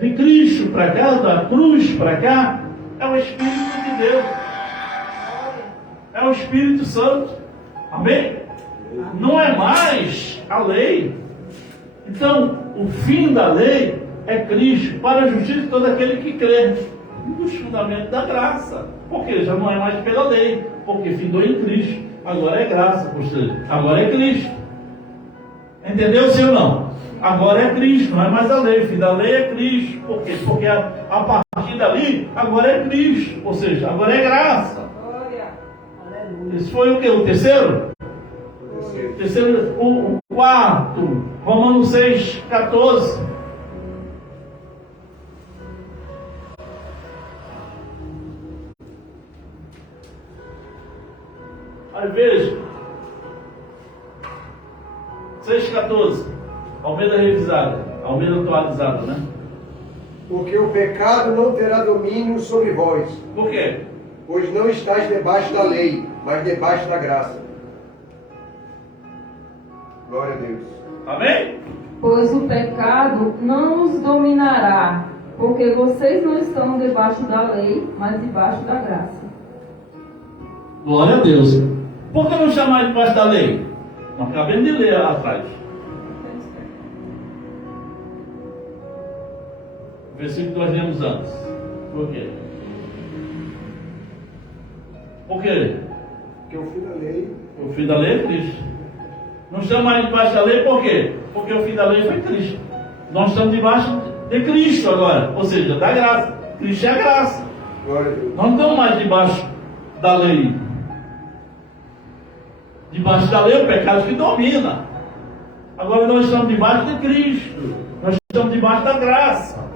De Cristo para cá, da cruz para cá, é o Espírito de Deus. É o Espírito Santo. Amém? Não é mais a lei. Então, o fim da lei é Cristo, para a justiça de todo aquele que crê. Dos fundamentos da graça. Porque já não é mais pela lei, porque findou em Cristo. Agora é graça, agora é Cristo. Entendeu, sim ou não? Agora é Cristo, não é mais a lei. O fim da lei é Cristo. Por quê? Porque a partir dali, agora é Cristo. Ou seja, agora é graça. Esse foi o quê? O terceiro? O quarto. Romanos 6, 14. Aí veja. 6,14. Almeida revisada. Almeida atualizada, né? Porque o pecado não terá domínio sobre vós. Por quê? Pois não estáis debaixo da lei, mas debaixo da graça. Glória a Deus. Amém? Pois o pecado não os dominará, porque vocês não estão debaixo da lei, mas debaixo da graça. Glória a Deus. Por que não chamar debaixo da lei? Nós acabamos de ler atrás. O versículo que nós lemos antes. Por quê? Por quê? Porque o fim da lei... O fim da lei é Cristo. Não estamos mais debaixo da lei por quê? Porque o fim da lei foi Cristo. Nós estamos debaixo de Cristo agora. Ou seja, da graça. Cristo é a graça. Glória a Deus. Nós não estamos mais debaixo da lei. Debaixo da lei é o pecado que domina. Agora nós estamos debaixo de Cristo. Nós estamos debaixo da graça.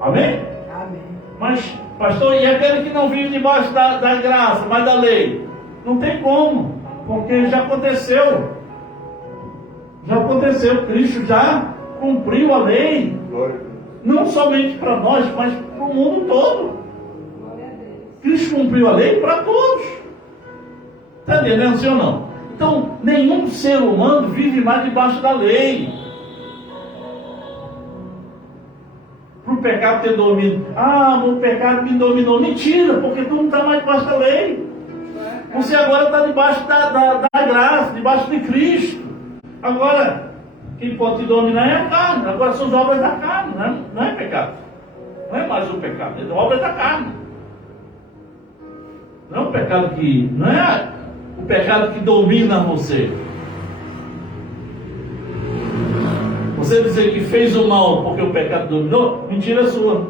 Amém? Amém. Mas, pastor, e aquele que não vive debaixo da graça, mas da lei? Não tem como. Porque já aconteceu. Já aconteceu. Cristo já cumpriu a lei. Glória a Deus. Não somente para nós, mas para o mundo todo. Glória a Deus. Cristo cumpriu a lei para todos. Está entendendo, sim ou não? Então, nenhum ser humano vive mais debaixo da lei. Para o pecado ter domínio. Ah, o pecado me dominou. Mentira, porque tu não está mais debaixo da lei. Você agora está debaixo da graça, debaixo de Cristo. Agora, quem pode te dominar é a carne. Agora são as obras da carne, não é pecado. Não é mais o pecado, é obras da carne. Não é o pecado que... Não é o pecado que domina você. Você dizer que fez o mal porque o pecado dominou, mentira sua.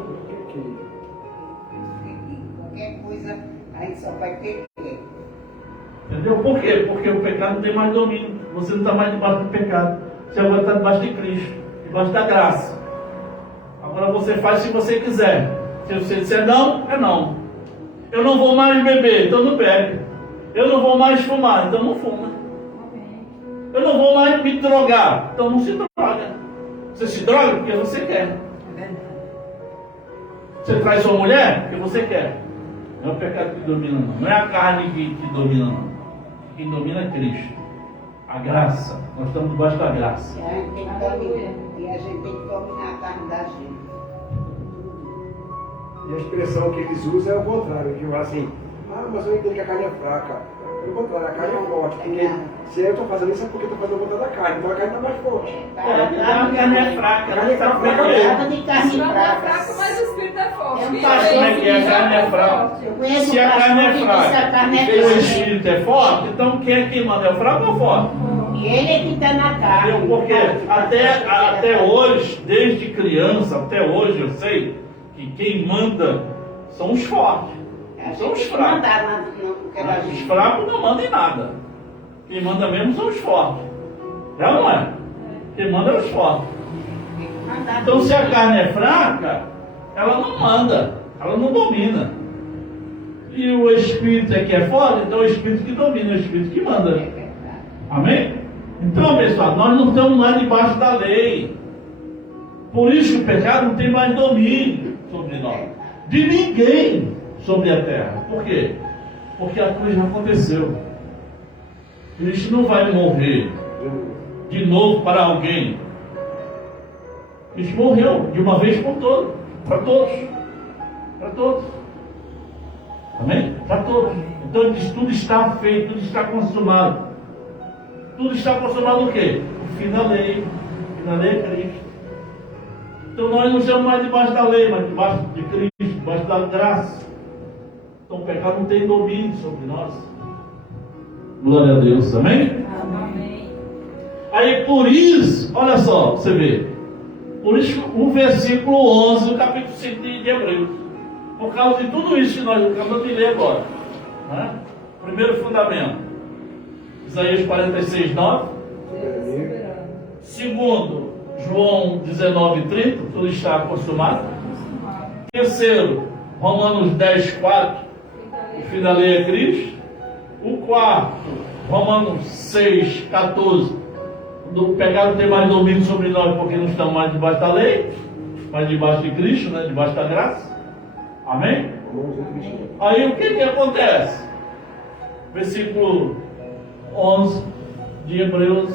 Qualquer coisa, a gente só vai ter que. Entendeu? Por quê? Porque o pecado não tem mais domínio. Você não está mais debaixo do pecado. Você agora está debaixo de Cristo, debaixo da graça. Agora você faz se você quiser. Se você disser não, é não. Eu não vou mais beber, então não bebe. Eu não vou mais fumar, então não fuma. Eu não vou mais me drogar, então não se droga. Você se droga porque você quer. Você traz sua mulher porque você quer. Não é o pecado que domina, não. Não é a carne que domina, não. Quem domina é Cristo. A graça. Nós estamos debaixo da graça. E a gente tem que dominar, e a gente tem que dominar a carne da gente. E a expressão que eles usam é o contrário. Que assim, mas eu entendo que a carne é fraca. Pelo contrário, a carne é forte. Porque se eu estou fazendo isso é porque eu estou fazendo a vontade da carne. Então a carne está mais forte. A carne é fraca. A carne é fraca. Nada de carne Não é fraca. fraco, mas o espírito é forte. Eu Você acha como é que a carne é fraca? Eu conheço Se a carne é que diz que a fraca carne e é o fraca. espírito é forte, então quem é que manda? É o fraco ou o forte? E ele é que está na carne. Porque até hoje, desde criança até hoje, eu sei que quem manda são os fortes. São os fracos. Os fracos não mandam em nada. Quem manda mesmo são os fortes. É ou não é? Quem manda é os fortes. Então se a carne é fraca, ela não manda, ela não domina. e o Espírito é que é forte, então é o Espírito que domina, é o Espírito que manda. Amém? Então, pessoal, nós não estamos lá debaixo da lei. Por isso que o pecado não tem mais domínio sobre nós. De ninguém sobre a terra. Por quê? Porque a cruz já aconteceu. Cristo não vai morrer de novo para alguém. Cristo morreu de uma vez por todas. Para todos. Para todos. Amém? Para todos. Então ele diz, tudo está feito, tudo está consumado. Tudo está consumado o quê? O fim da lei. O fim da lei é Cristo. Então nós não estamos mais debaixo da lei, mas debaixo de Cristo, debaixo da graça. Então o pecado não tem domínio sobre nós. Glória a Deus, amém? Amém. Aí por isso, olha só, você vê. Por isso o versículo 11 do capítulo 5 de Hebreus. Por causa de tudo isso que nós acabamos de ler agora. Né? Primeiro fundamento. Isaías 46, 9. Segundo, João 19, 30. Tudo está consumado. Terceiro, Romanos 10, 4. O fim da lei é Cristo. O quarto, Romanos 6, 14. O pecado tem mais domínio sobre nós porque não estamos mais debaixo da lei, mas debaixo de Cristo, né? Debaixo da graça. Amém? Aí o que acontece? Versículo 11 de Hebreus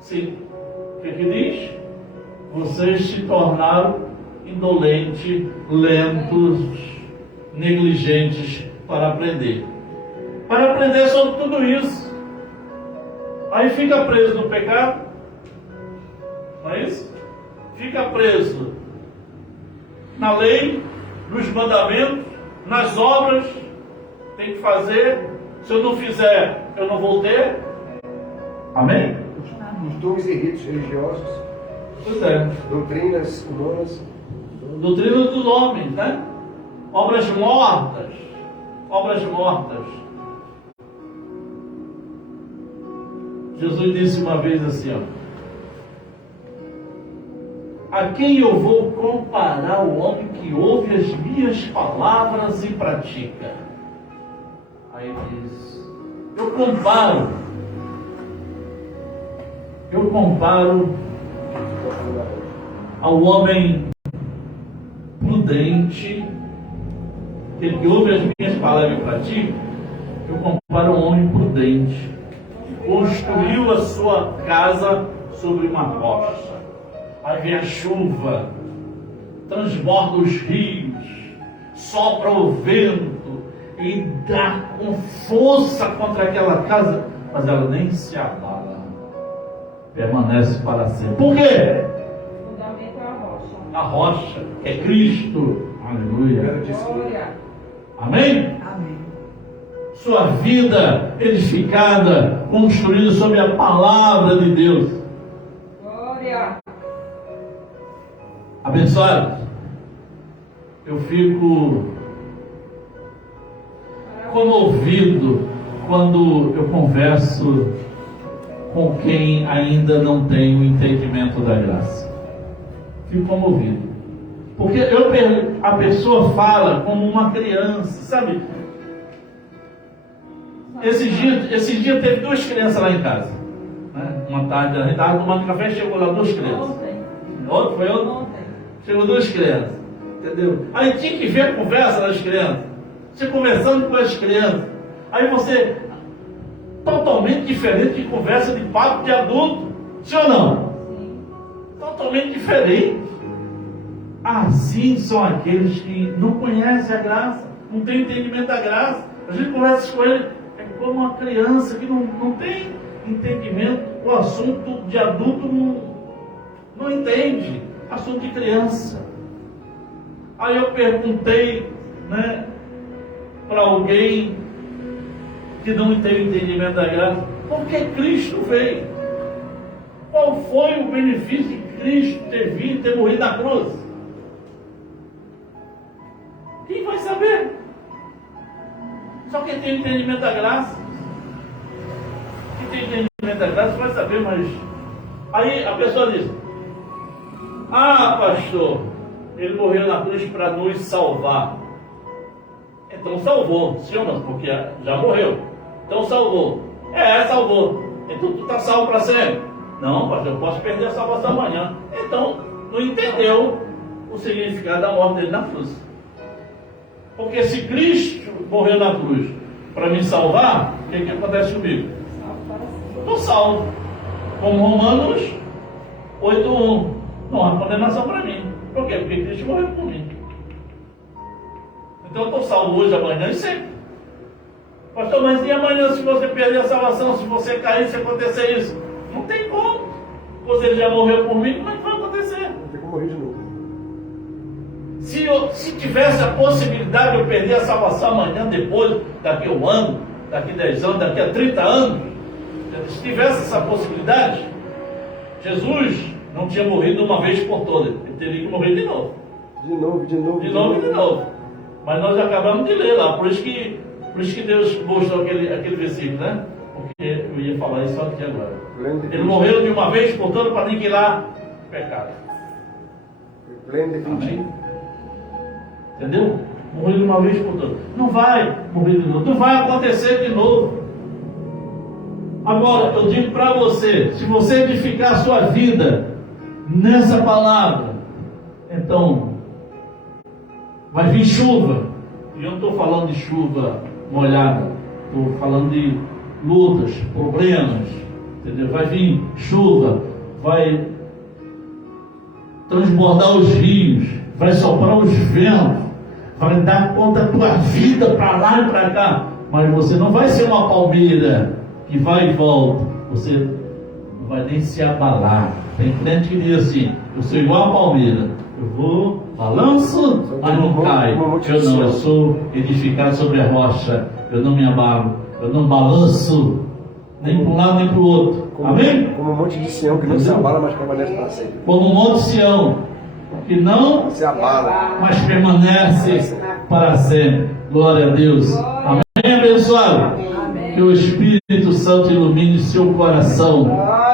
5. O que diz? Vocês se tornaram indolentes, lentos, negligentes para aprender. Para aprender sobre tudo isso. Aí fica preso no pecado. Não é isso? Fica preso na lei, nos mandamentos, nas obras. Tem que fazer. Se eu não fizer, eu não vou ter. Amém? Os dons e ritos religiosos. Pois é. Doutrinas humanas. Doutrina dos homens, né? Obras mortas. Obras mortas. Jesus disse uma vez assim, ó. A quem eu vou comparar o homem que ouve as minhas palavras e pratica? Aí ele diz, eu comparo ao homem prudente, aquele que ouve as minhas palavras e pratica, eu comparo ao homem prudente. Construiu a sua casa sobre uma rocha. Aí vem a chuva, transborda os rios, sopra o vento e dá com força contra aquela casa, mas ela nem se abala, permanece para sempre. Por quê? O fundamento é a rocha. A rocha é Cristo. Aleluia. Glória. Amém? Amém. Sua vida edificada, construída sobre a palavra de Deus. Glória. Abençoados, eu fico comovido quando eu converso com quem ainda não tem o entendimento da graça. Fico comovido. Porque a pessoa fala como uma criança, sabe? Esse dia teve duas crianças lá em casa. Né? Uma tarde, a gente estava tomando café e chegou lá duas crianças. Outro foi outro? Ontem. Chegou duas crianças. Entendeu? Aí tinha que ver a conversa das crianças. Você conversando com as crianças. Aí você, totalmente diferente de conversa de papo de adulto. Sim ou não? Sim. Totalmente diferente. Assim são aqueles que não conhecem a graça, não têm entendimento da graça. A gente conversa com ele, é como uma criança que não tem entendimento. O assunto de adulto não entende. Assunto de criança. Aí eu perguntei, né, para alguém que não tem entendimento da graça, por que Cristo veio? Qual foi o benefício de Cristo ter vindo, ter morrido na cruz? Quem vai saber? Só quem tem entendimento da graça. Quem tem entendimento da graça vai saber, mas... Aí a pessoa diz, pastor, ele morreu na cruz para nos salvar. Então salvou, sim ou não? Porque já morreu. Então salvou. Salvou. Então tu está salvo para sempre? Não, pastor, eu posso perder a salvação amanhã. Então não entendeu o significado da morte dele na cruz. Porque se Cristo morreu na cruz para me salvar, o que acontece comigo? Estou salvo. Como Romanos 8:1. Não há condenação para mim. Por quê? Porque Cristo morreu por mim. Então eu estou salvo hoje, amanhã e sempre. Pastor, mas e amanhã se você perder a salvação, se você cair, se acontecer isso? Não tem como. Pois ele já morreu por mim, como é que vai acontecer? Não tem como morrer de novo. Se tivesse a possibilidade de eu perder a salvação amanhã, depois, daqui a 1 ano, daqui a 10 anos, daqui a 30 anos, se tivesse essa possibilidade, Jesus não tinha morrido uma vez por todas, ele teria que morrer de novo. De novo. Mas nós acabamos de ler lá, por isso que Deus mostrou aquele versículo, né? Porque eu ia falar isso aqui agora. Ele morreu de uma vez por todas para aniquilar o pecado. Amém? Entendeu? Morreu de uma vez por todas. Não vai morrer de novo. Não vai acontecer de novo. Agora, eu digo para você, se você edificar a sua vida nessa palavra, então vai vir chuva. E eu não estou falando de chuva molhada, estou falando de lutas, problemas, entendeu? Vai vir chuva, vai transbordar os rios, vai soprar os ventos, vai dar conta da tua vida para lá e para cá, mas você não vai ser uma palmeira que vai e volta, você não vai nem se abalar. Tem crente que diz assim: eu sou igual a palmeira, eu vou, balanço, mas não caio. Eu não, eu sou edificado sobre a rocha, eu não me abalo, eu não balanço nem para um lado nem para o outro. Amém? Como um monte de Sião que não se abala, mas permanece para sempre. Como um monte de Sião que não se abala, mas permanece para sempre. Glória a Deus. Amém, abençoado? Que o Espírito Santo ilumine seu coração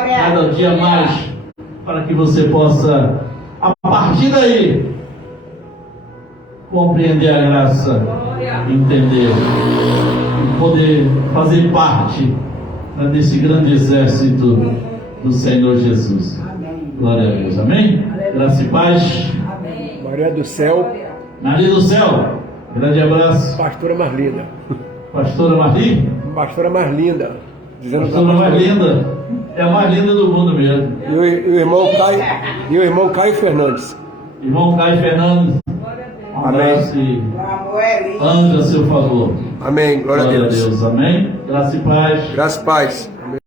cada dia mais, para que você possa, a partir daí, compreender a graça, entender e poder fazer parte desse grande exército do Senhor Jesus. Glória a Deus. Amém? Graça e paz. Maria do céu. Maria do céu. Grande abraço. Pastora Marlinda. Pastora Marli? Pastora mais linda. Pastora mais linda. É a mais linda do mundo mesmo. E o irmão Caio Fernandes. Irmão Caio Fernandes. Um abraço e ande a seu favor. Amém. Glória a Deus. Amém. Graça e paz. Graça e paz.